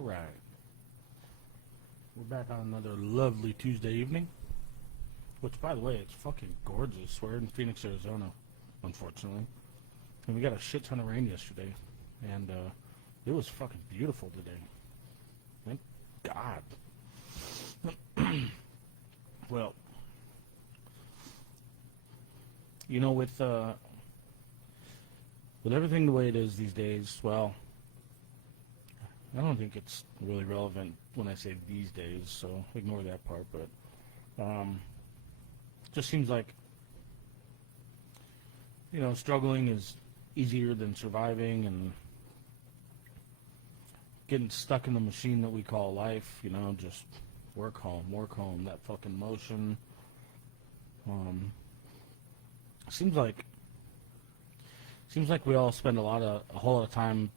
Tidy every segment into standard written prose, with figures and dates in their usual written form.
Alright. We're back on another lovely Tuesday evening. Which, by the way, it's fucking gorgeous. We're in Phoenix, Arizona, unfortunately. And we got a shit ton of rain yesterday. And it was fucking beautiful today. Thank God. Well, you know, with everything the way it is these days, well, I don't think it's really relevant when I say these days, so ignore that part, but just seems like, you know, struggling is easier than surviving, and getting stuck in the machine that we call life, you know, just work home, that fucking motion. Seems like we all spend a whole lot of time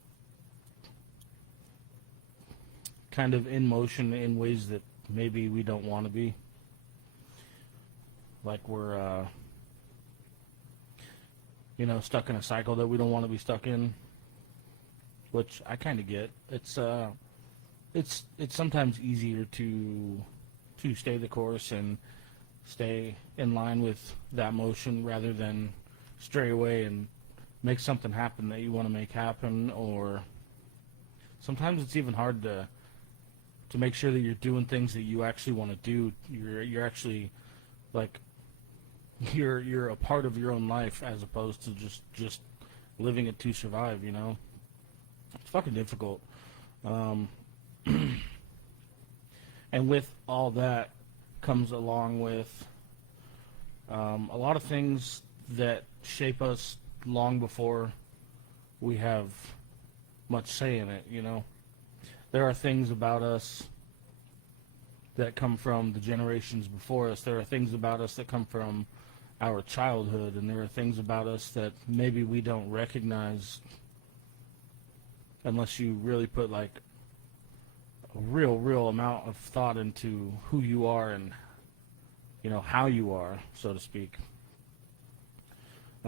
kind of in motion in ways that maybe we don't want to be. Like we're, you know, stuck in a cycle that we don't want to be stuck in, which I kind of get. It's sometimes easier to stay the course and stay in line with that motion rather than stray away and make something happen that you want to make happen. Or sometimes it's even hard to make sure that you're doing things that you actually want to do. You're actually like you're a part of your own life as opposed to just living it to survive, you know. It's fucking difficult. And with all that comes along with a lot of things that shape us long before we have much say in it, you know. There are things about us that come from the generations before us. There are things about us that come from our childhood, and there are things about us that maybe we don't recognize unless you really put like a real amount of thought into who you are and, you know, how you are, so to speak.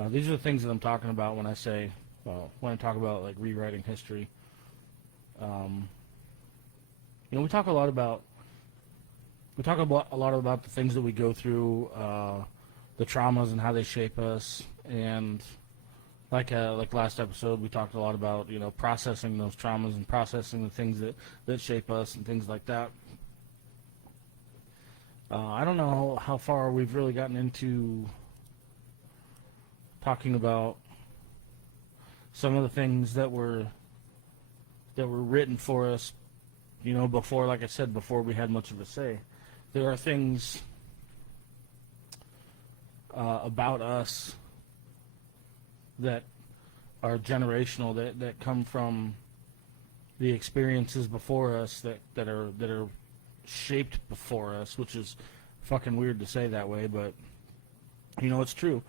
These are the things that I'm talking about when I talk about like rewriting history. You know, we talk a lot about the things that we go through, the traumas and how they shape us, and like last episode, we talked a lot about, you know, processing those traumas and processing the things that shape us and things like that. I don't know how far we've really gotten into talking about some of the things that were written for us, you know, before, like I said, before we had much of a say. There are things about us that are generational, that come from the experiences before us, that are shaped before us, which is fucking weird to say that way, but you know, it's true.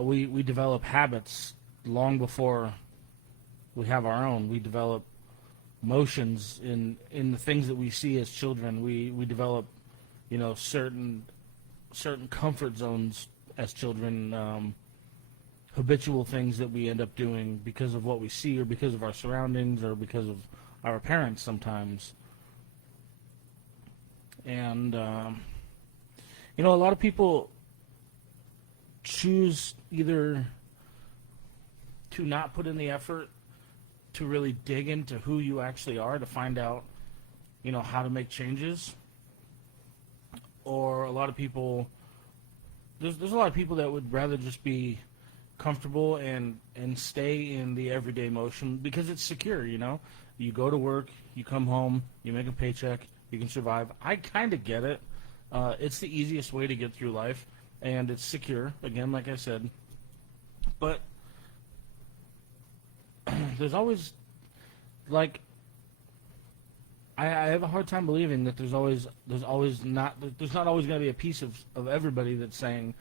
We develop habits long before we have our own. We develop motions in the things that we see as children. We develop, you know, certain comfort zones as children, habitual things that we end up doing because of what we see or because of our surroundings or because of our parents sometimes. And you know, a lot of people choose either to not put in the effort to really dig into who you actually are to find out, you know, how to make changes. Or a lot of people, there's a lot of people that would rather just be comfortable and stay in the everyday motion because it's secure, you know. You go to work, you come home, you make a paycheck, you can survive. I kind of get it. It's the easiest way to get through life, and it's secure, again, like I said. But there's always, like, I have a hard time believing that there's not always going to be a piece of everybody that's saying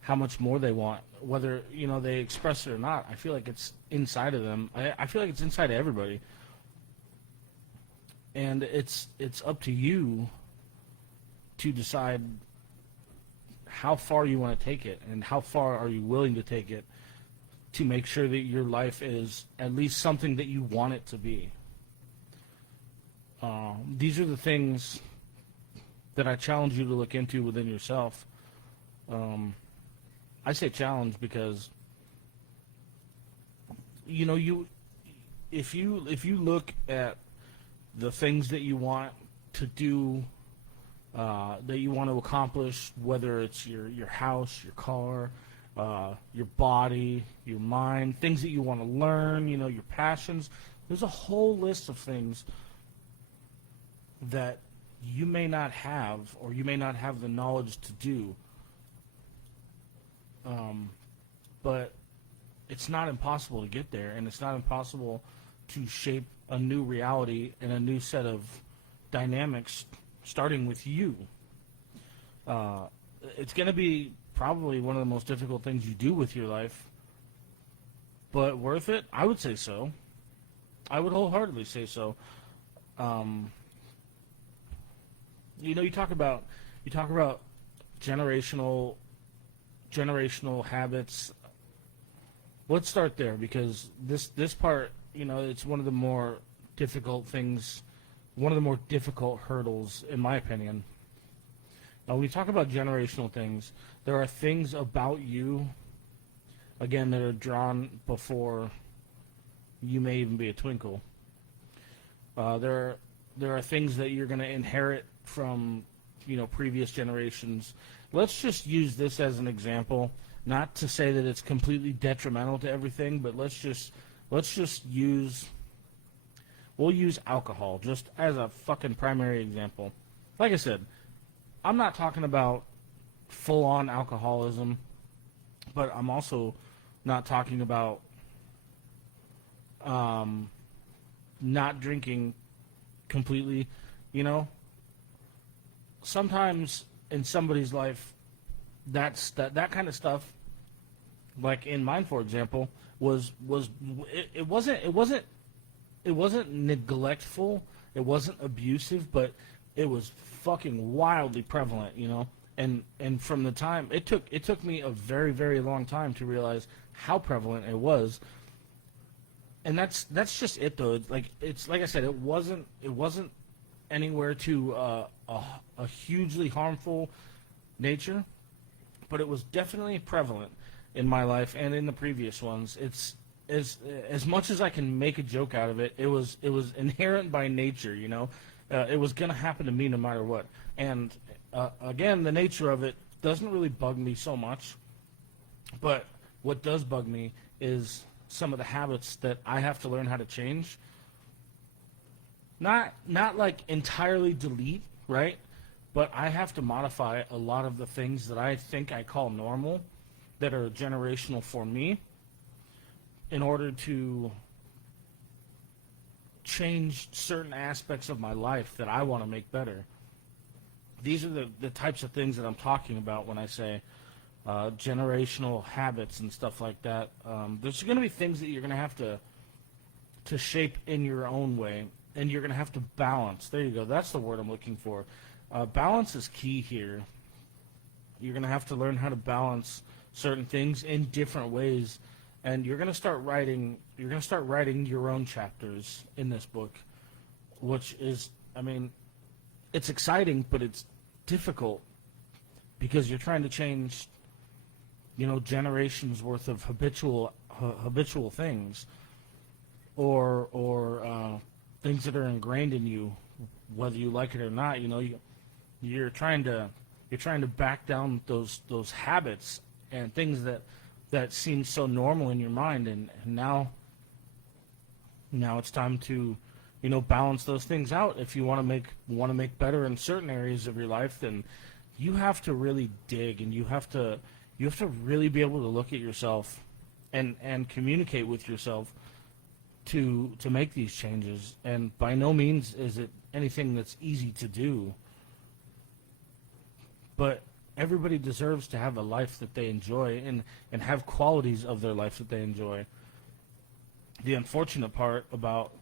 how much more they want, whether, you know, they express it or not. I feel like it's inside of them. I feel like it's inside of everybody. And it's up to you to decide how far you want to take it and how far are you willing to take it to make sure that your life is at least something that you want it to be. These are the things that I challenge you to look into within yourself. I say challenge because you if you look at the things that you want to do, that you want to accomplish, whether it's your house, your car, your body, your mind, things that you want to learn, your passions. There's a whole list of things that you may not have, or you may not have the knowledge to do. But it's not impossible to get there, and it's not impossible to shape a new reality and a new set of dynamics, starting with you. It's going to be probably one of the most difficult things you do with your life, but worth it? I would say so. I would wholeheartedly say so. You talk about generational habits. Let's start there, because this part, it's one of the more difficult things, one of the more difficult hurdles, in my opinion. Now, when we talk about generational things, there are things about you, again, that are drawn before you may even be a twinkle. There are things that you're going to inherit from, previous generations. Let's just use this as an example, not to say that it's completely detrimental to everything, but let's just use alcohol just as a fucking primary example. Like I said, I'm not talking about full-on alcoholism, but I'm also not talking about not drinking completely. Sometimes in somebody's life, that kind of stuff, like in mine, for example, it wasn't neglectful, it wasn't abusive, but it was fucking wildly prevalent, and from the time it took me a very, very long time to realize how prevalent it was. And that's just it, though. It's like I said, it wasn't anywhere to a hugely harmful nature, but it was definitely prevalent in my life and in the previous ones. It's as much as I can make a joke out of it. It was inherent by nature, It was gonna happen to me no matter what. And again, the nature of it doesn't really bug me so much. But what does bug me is some of the habits that I have to learn how to change. Not like entirely delete, right? But I have to modify a lot of the things that I think I call normal, that are generational for me, in order to change certain aspects of my life that I want to make better. These are the types of things that I'm talking about when I say generational habits and stuff like that. There's going to be things that you're going to have to shape in your own way, and you're going to have to balance. There you go. That's the word I'm looking for. Balance is key here. You're going to have to learn how to balance certain things in different ways, and you're going to start writing your own chapters in this book, which is, it's exciting, but it's difficult, because you're trying to change, generations worth of habitual things, or things that are ingrained in you, whether you like it or not. You're trying to back down those habits and things that seem so normal in your mind, and now it's time to balance those things out. If you want to make better in certain areas of your life, then you have to really dig, and you have to really be able to look at yourself and communicate with yourself to make these changes. And by no means is it anything that's easy to do, but everybody deserves to have a life that they enjoy, and have qualities of their life that they enjoy. The unfortunate part about,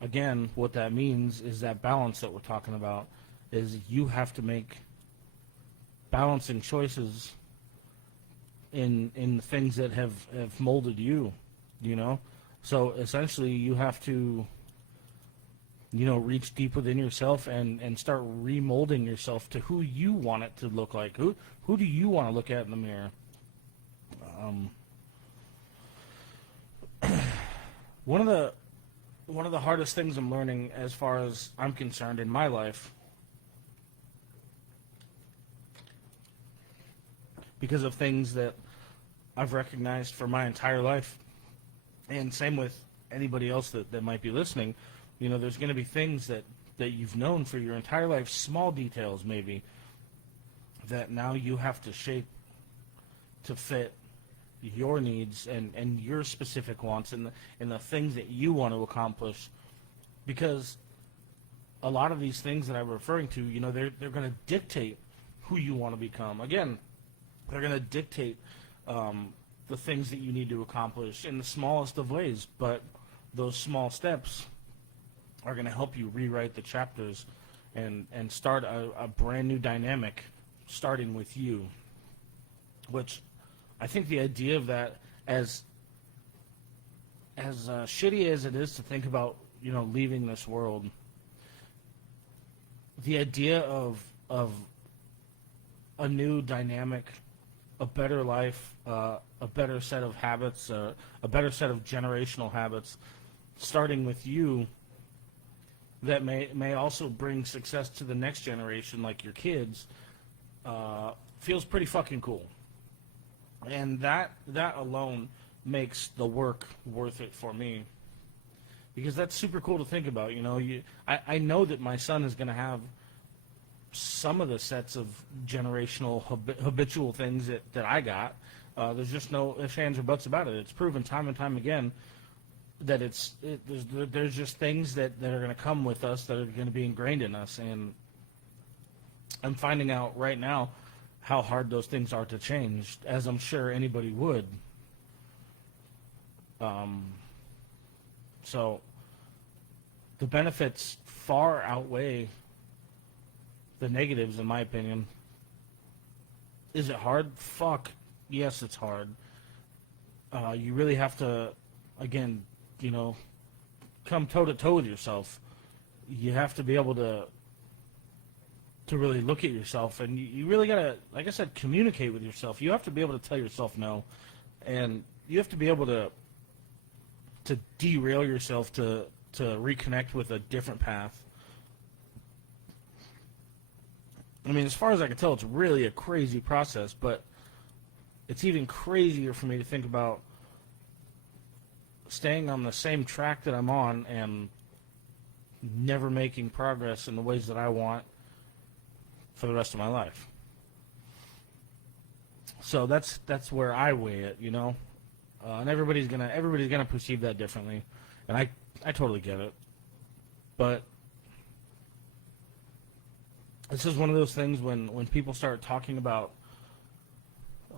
again, what that means is that balance that we're talking about, is you have to make balancing choices in the things that have molded you, So essentially you have to reach deep within yourself and start remolding yourself to who you want it to look like. Who do you want to look at in the mirror? One of the hardest things I'm learning, as far as I'm concerned, in my life, because of things that I've recognized for my entire life, and same with anybody else that might be listening, there's going to be things that you've known for your entire life, small details maybe, that now you have to shape to fit your needs and your specific wants and the things that you want to accomplish. Because a lot of these things that I'm referring to, they're going to dictate who you want to become. Again, they're going to dictate the things that you need to accomplish in the smallest of ways, but those small steps are going to help you rewrite the chapters and start a brand new dynamic starting with you. Which I think the idea of that, as shitty as it is to think about, leaving this world, the idea of a new dynamic, a better life, a better set of habits, a better set of generational habits, starting with you, that may also bring success to the next generation, like your kids, feels pretty fucking cool. And that alone makes the work worth it for me, because that's super cool to think about. I know that my son is going to have some of the sets of generational habitual things that I got. There's just no ifs, ands, or buts about it. It's proven time and time again that there's just things that are going to come with us, that are going to be ingrained in us. And I'm finding out right now how hard those things are to change, as I'm sure anybody would. So the benefits far outweigh the negatives, in my opinion. Is it hard? Fuck, yes, it's hard. You really have to, again, come toe-to-toe with yourself. You have to be able to really look at yourself, and you really gotta, like I said, communicate with yourself. You have to be able to tell yourself no, and you have to be able to derail yourself to reconnect with a different path. I mean, as far as I can tell, it's really a crazy process, but it's even crazier for me to think about staying on the same track that I'm on and never making progress in the ways that I want for the rest of my life. So that's where I weigh it, and everybody's gonna perceive that differently, and I totally get it. But this is one of those things when people start talking about,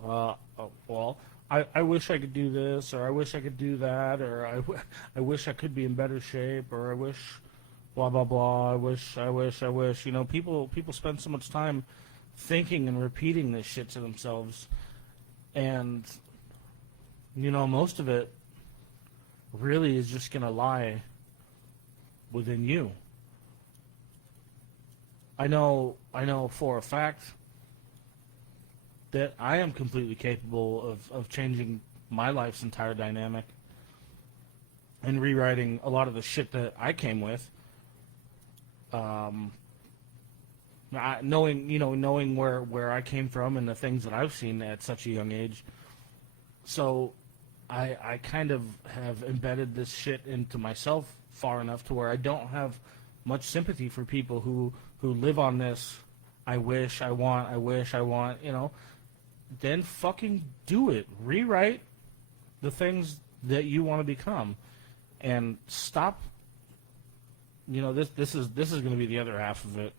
well, I wish I could do this, or I wish I could do that, or I wish I could be in better shape, or I wish blah blah blah. I wish. People spend so much time thinking and repeating this shit to themselves, and most of it really is just gonna lie within you. I know for a fact that I am completely capable of changing my life's entire dynamic and rewriting a lot of the shit that I came with. Knowing where I came from and the things that I've seen at such a young age. So I kind of have embedded this shit into myself far enough to where I don't have much sympathy for people who live on this I wish, I want, then fucking do it. Rewrite the things that you want to become, and stop. This is going to be the other half of it,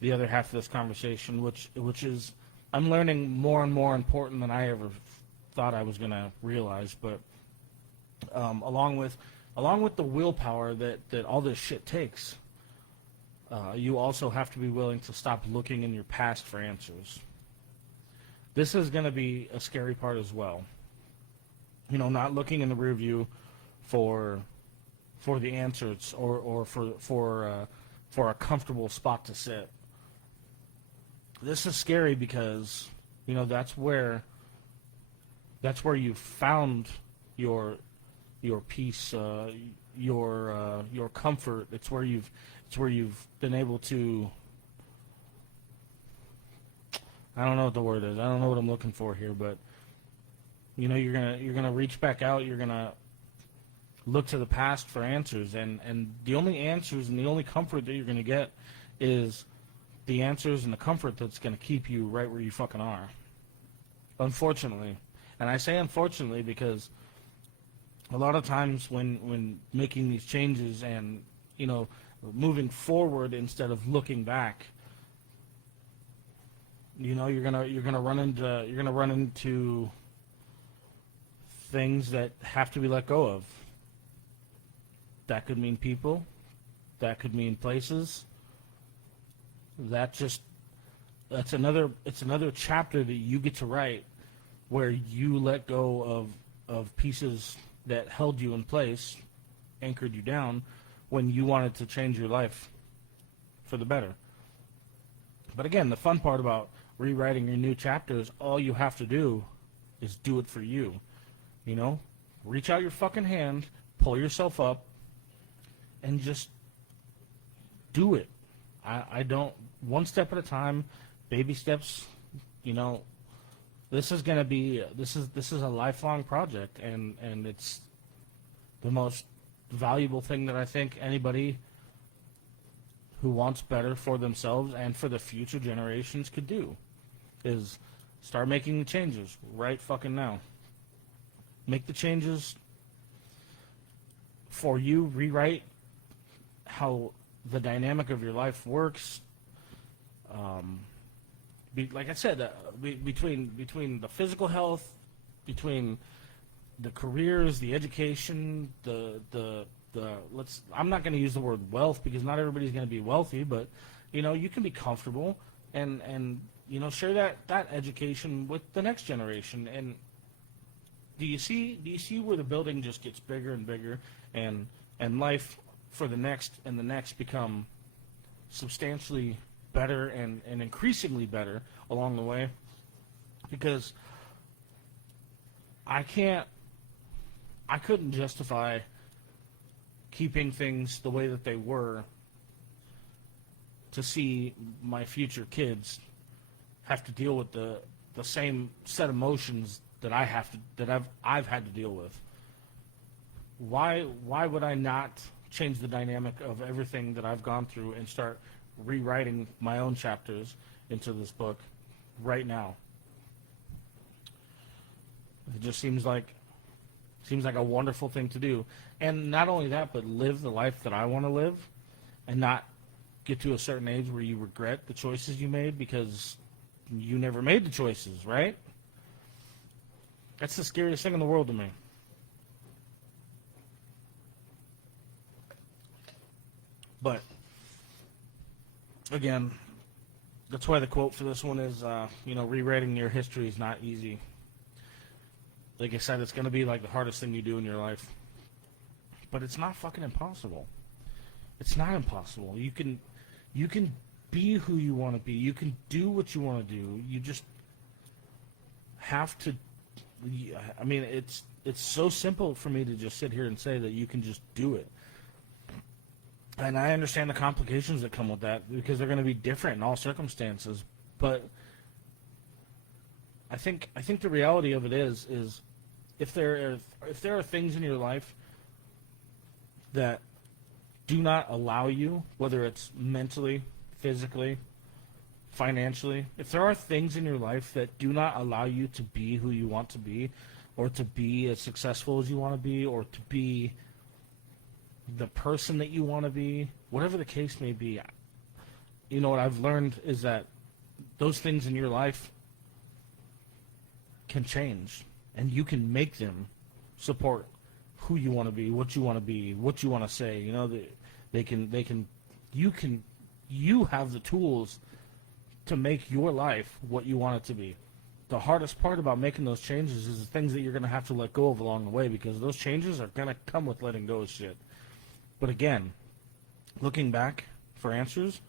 the other half of this conversation, which is I'm learning more and more important than I ever thought I was going to realize. But along with the willpower that all this shit takes, you also have to be willing to stop looking in your past for answers. This is going to be a scary part as well. Not looking in the rear view for for the answers or for a comfortable spot to sit. This is scary because that's where you found your peace, your comfort. It's where you've been able to. I don't know what the word is. I don't know what I'm looking for here, but you're gonna reach back out. You're gonna look to the past for answers, and the only answers and the only comfort that you're gonna get is the answers and the comfort that's gonna keep you right where you fucking are. Unfortunately, and I say unfortunately because a lot of times when making these changes and moving forward instead of looking back, you're gonna run into things that have to be let go of. That could mean people, that could mean places. It's another chapter that you get to write where you let go of pieces that held you in place, anchored you down when you wanted to change your life for the better. But again, the fun part about rewriting your new chapters, all you have to do is do it for you. Reach out your fucking hand, pull yourself up, and just do it. I don't, one step at a time, baby steps. This is gonna be this is a lifelong project, and it's the most valuable thing that I think anybody who wants better for themselves and for the future generations could do, is start making the changes right fucking now. Make the changes for you, rewrite how the dynamic of your life works. Like I said, between the physical health, between the careers, the education, I'm not going to use the word wealth because not everybody's going to be wealthy, but you can be comfortable and share that education with the next generation. And do you see where the building just gets bigger and bigger, and life for the next and the next become substantially better and increasingly better along the way? Because I couldn't justify keeping things the way that they were to see my future kids have to deal with the same set of emotions that I've had to deal with. Why would I not change the dynamic of everything that I've gone through and start rewriting my own chapters into this book right now? It just seems like a wonderful thing to do. And not only that, but live the life that I want to live and not get to a certain age where you regret the choices you made because you never made the choices, right? That's the scariest thing in the world to me. But again, that's why the quote for this one is, rewriting your history is not easy. Like I said, it's going to be like the hardest thing you do in your life. But it's not fucking impossible. It's not impossible. You can be who you want to be. You can do what you want to do. You just have to. I mean, it's so simple for me to just sit here and say that you can just do it. And I understand the complications that come with that because they're going to be different in all circumstances. But I think the reality of it is if there are things in your life that do not allow you, whether it's mentally, physically, financially, if there are things in your life that do not allow you to be who you want to be, or to be as successful as you want to be, or to be the person that you want to be, whatever the case may be, what I've learned is that those things in your life can change, and you can make them support who you want to be, what you want to be, what you want to say. You have the tools to make your life what you want it to be. The hardest part about making those changes is the things that you're going to have to let go of along the way, because those changes are going to come with letting go of shit. But again, looking back for answers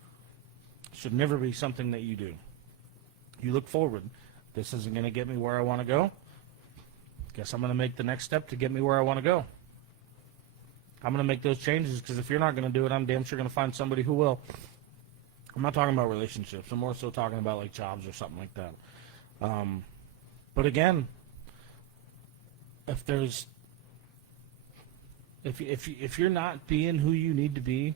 should never be something that you do. You look forward. This isn't going to get me where I want to go. Guess I'm going to make the next step to get me where I want to go. I'm going to make those changes because if you're not going to do it, I'm damn sure going to find somebody who will. I'm not talking about relationships. I'm more so talking about like jobs or something like that. But again, if you're not being who you need to be,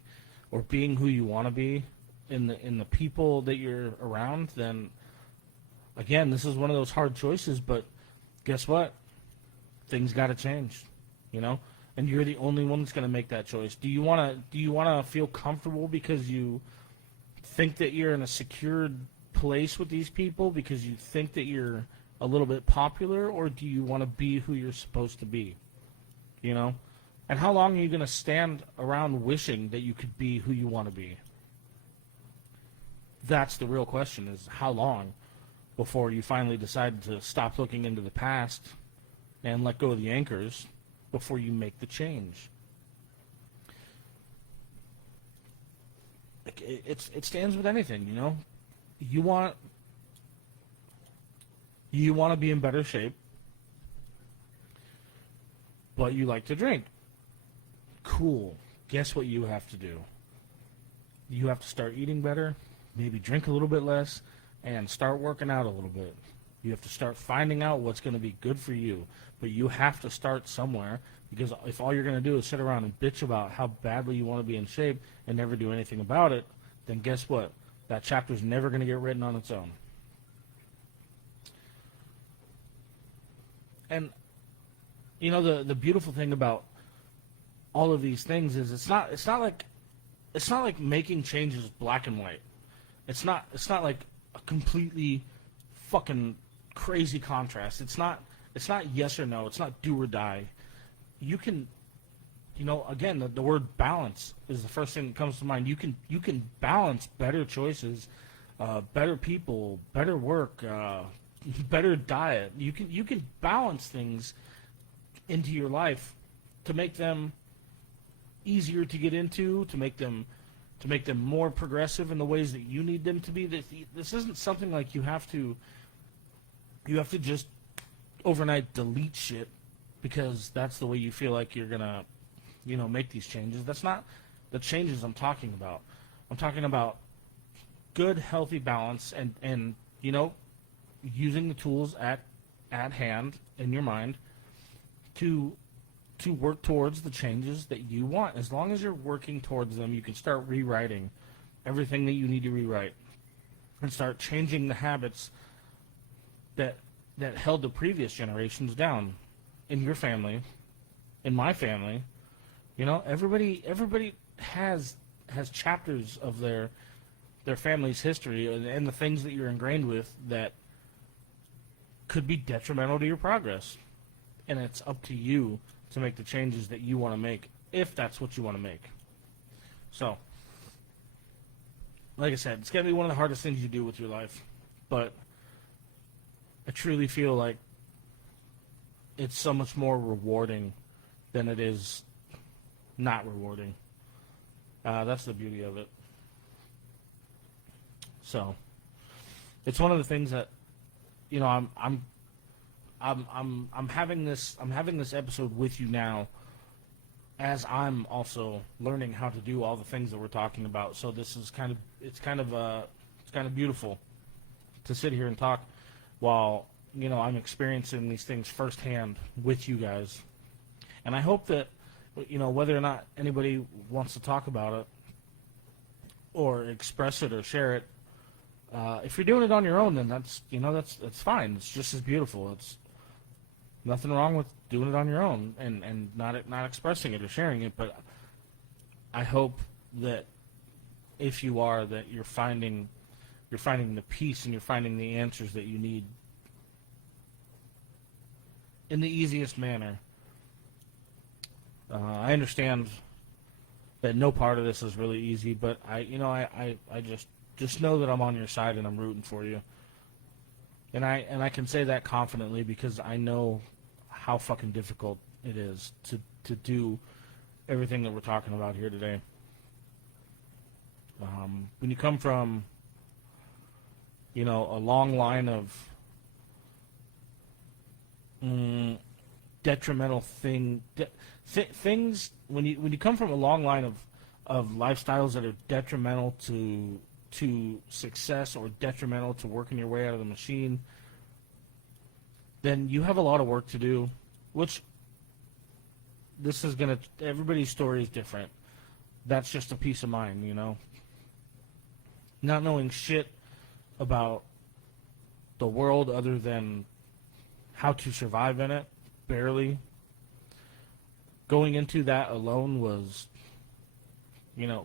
or being who you want to be in the people that you're around, then again, this is one of those hard choices. But guess what? Things got to change, and you're the only one that's going to make that choice. Do you want to feel comfortable because you think that you're in a secured place with these people because you think that you're a little bit popular, or do you want to be who you're supposed to be? And how long are you going to stand around wishing that you could be who you want to be? That's the real question, is how long before you finally decide to stop looking into the past and let go of the anchors before you make the change. It stands with anything, You want to be in better shape, but you like to drink. Cool. Guess what you have to do? You have to start eating better, maybe drink a little bit less, and start working out a little bit. You have to start finding out what's going to be good for you. But you have to start somewhere, because if all you're going to do is sit around and bitch about how badly you want to be in shape and never do anything about it, then guess what? That chapter's never going to get written on its own. And, the beautiful thing about all of these things is it's not like making changes black and white. It's not like a completely fucking crazy contrast. It's not yes or no. It's not do or die. You can, again, the word balance is the first thing that comes to mind. You can balance better choices, better people, better work, better diet. You can balance things into your life to make them easier to get into, to make them more progressive in the ways that you need them to be. This isn't something like you have to just overnight delete shit because that's the way you feel like you're gonna make these changes. That's not the changes I'm talking about. I'm talking about good, healthy balance and using the tools at hand in your mind to work towards the changes that you want. As long as you're working towards them, you can start rewriting everything that you need to rewrite and start changing the habits that held the previous generations down in your family, in my family. Everybody has chapters of their family's history and the things that you're ingrained with that could be detrimental to your progress. And it's up to you to make the changes that you want to make, if that's what you want to make. So, like I said, it's going to be one of the hardest things you do with your life, but I truly feel like it's so much more rewarding than it is not rewarding. That's the beauty of it. So, it's one of the things that, I'm having this episode with you now as I'm also learning how to do all the things that we're talking about. So this is kind of beautiful to sit here and talk while I'm experiencing these things firsthand with you guys. And I hope that whether or not anybody wants to talk about it or express it or share it, if you're doing it on your own, then that's fine. It's just as beautiful. It's nothing wrong with doing it on your own and not expressing it or sharing it. But I hope that if you are, that you're finding the peace and you're finding the answers that you need in the easiest manner. I understand that no part of this is really easy, but I just know that I'm on your side and I'm rooting for you. And I can say that confidently because I know how fucking difficult it is to do everything that we're talking about here today. When you come from, a long line of detrimental things, when you come from a long line of lifestyles that are detrimental to success or detrimental to working your way out of the machine, then you have a lot of work to do, which everybody's story is different. That's just a piece of mine, Not knowing shit about the world other than how to survive in it, barely. Going into that alone was,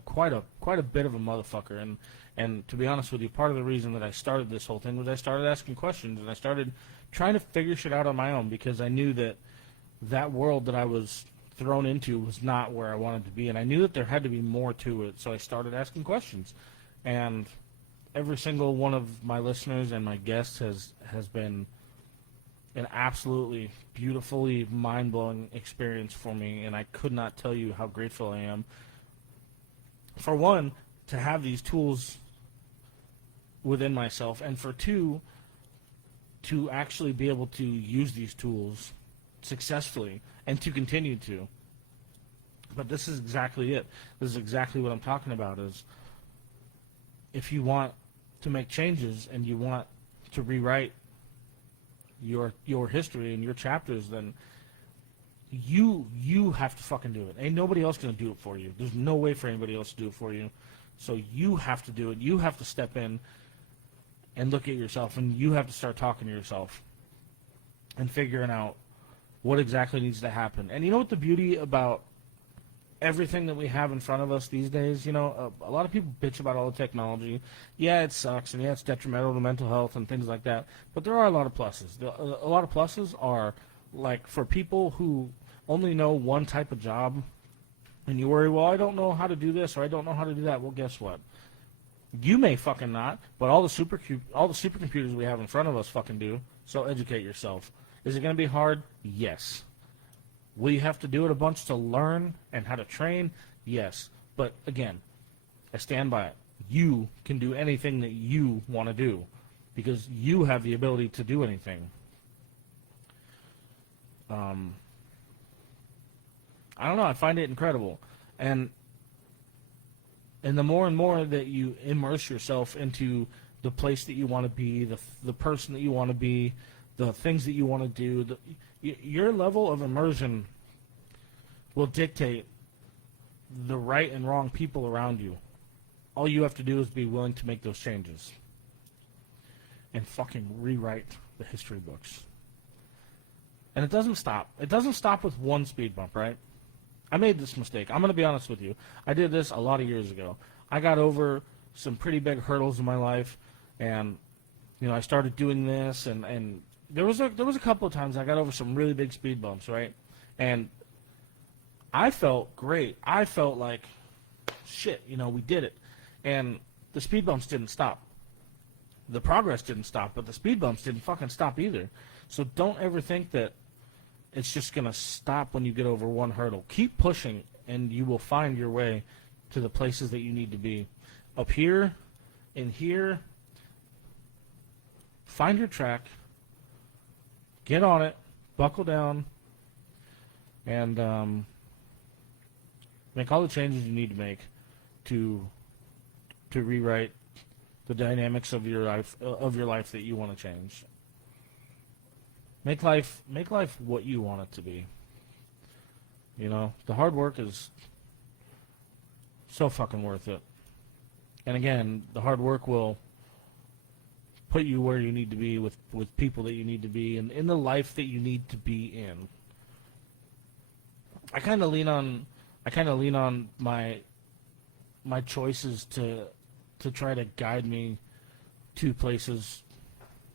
quite a bit of a motherfucker. And to be honest with you, part of the reason that I started this whole thing was I started asking questions and I started trying to figure shit out on my own, because I knew that world that I was thrown into was not where I wanted to be, and I knew that there had to be more to it. So I started asking questions, and every single one of my listeners and my guests has been an absolutely beautifully mind-blowing experience for me, and I could not tell you how grateful I am. For one, to have these tools within myself, and for two, to actually be able to use these tools successfully and to continue to. But this is exactly it. This is exactly what I'm talking about, is if you want to make changes and you want to rewrite your history and your chapters, then you have to fucking do it. Ain't nobody else gonna do it for you. There's no way for anybody else to do it for you. So you have to do it. You have to step in and look at yourself, and you have to start talking to yourself and figuring out what exactly needs to happen. And you know what the beauty about everything that we have in front of us these days, a lot of people bitch about all the technology. Yeah, it sucks, and yeah, it's detrimental to mental health and things like that. But there are a lot of pluses. A lot of pluses are, like, for people who only know one type of job, and you worry, well, I don't know how to do this, or I don't know how to do that. Well, guess what? You may fucking not, but all the supercomputers we have in front of us fucking do. So educate yourself. Is it going to be hard? Yes. Will you have to do it a bunch to learn and how to train? Yes. But again, I stand by it. You can do anything that you want to do, because you have the ability to do anything. I don't know. I find it incredible. And the more and more that you immerse yourself into the place that you want to be, the person that you want to be, the things that you want to do, your level of immersion will dictate the right and wrong people around you. All you have to do is be willing to make those changes and fucking rewrite the history books. And it doesn't stop. It doesn't stop with one speed bump, right? I made this mistake. I'm going to be honest with you. I did this a lot of years ago. I got over some pretty big hurdles in my life, and I started doing this, and there was a couple of times I got over some really big speed bumps, right? And I felt great. I felt like, shit, we did it. And the speed bumps didn't stop. The progress didn't stop, but the speed bumps didn't fucking stop either. So don't ever think that it's just going to stop when you get over one hurdle. Keep pushing, and you will find your way to the places that you need to be. Up here, in here, find your track, get on it, buckle down, and make all the changes you need to make to rewrite the dynamics of your life that you want to change. Make life what you want it to be. The hard work is so fucking worth it. And again, the hard work will put you where you need to be with people that you need to be, and in the life that you need to be in. I kind of lean on my choices to try to guide me to places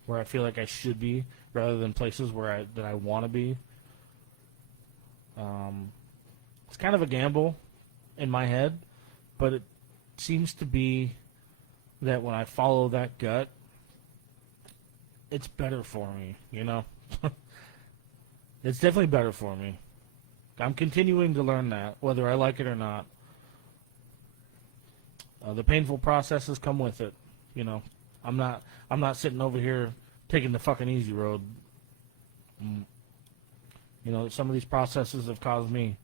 where I feel like I should be, rather than places that I want to be. It's kind of a gamble in my head, but it seems to be that when I follow that gut, it's better for me, It's definitely better for me. I'm continuing to learn that, whether I like it or not. The painful processes come with it. You know, I'm not sitting over here taking the fucking easy road. You know, some of these processes have caused me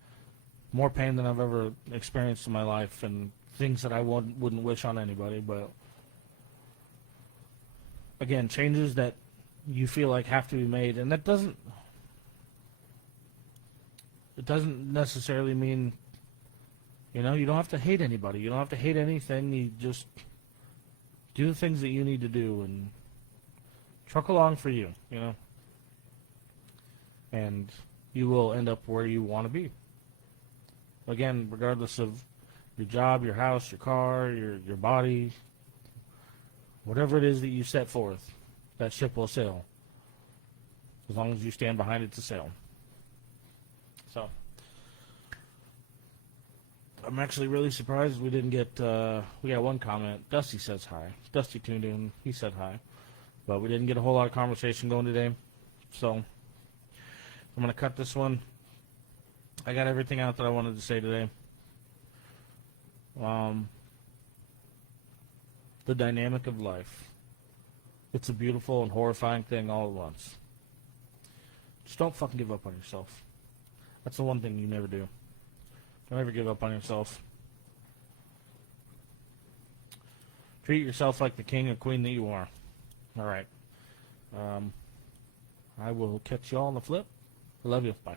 more pain than I've ever experienced in my life, and things that I wouldn't wish on anybody. But again, changes that you feel like have to be made, and it doesn't necessarily mean, you know, you don't have to hate anybody. You don't have to hate anything. You just do the things that you need to do and truck along for you, you know. And you will end up where you want to be. Again, regardless of your job, your house, your car, your body, whatever it is that you set forth, that ship will sail. As long as you stand behind it to sail. So, I'm actually really surprised we didn't get, we got one comment. Dusty says hi. Dusty tuned in. He said hi. But we didn't get a whole lot of conversation going today. So, I'm going to cut this one. I got everything out that I wanted to say today. The dynamic of life. It's a beautiful and horrifying thing all at once. Just don't fucking give up on yourself. That's the one thing you never do. Don't ever give up on yourself. Treat yourself like the king or queen that you are. All right. I will catch you all on the flip. I love you. Bye.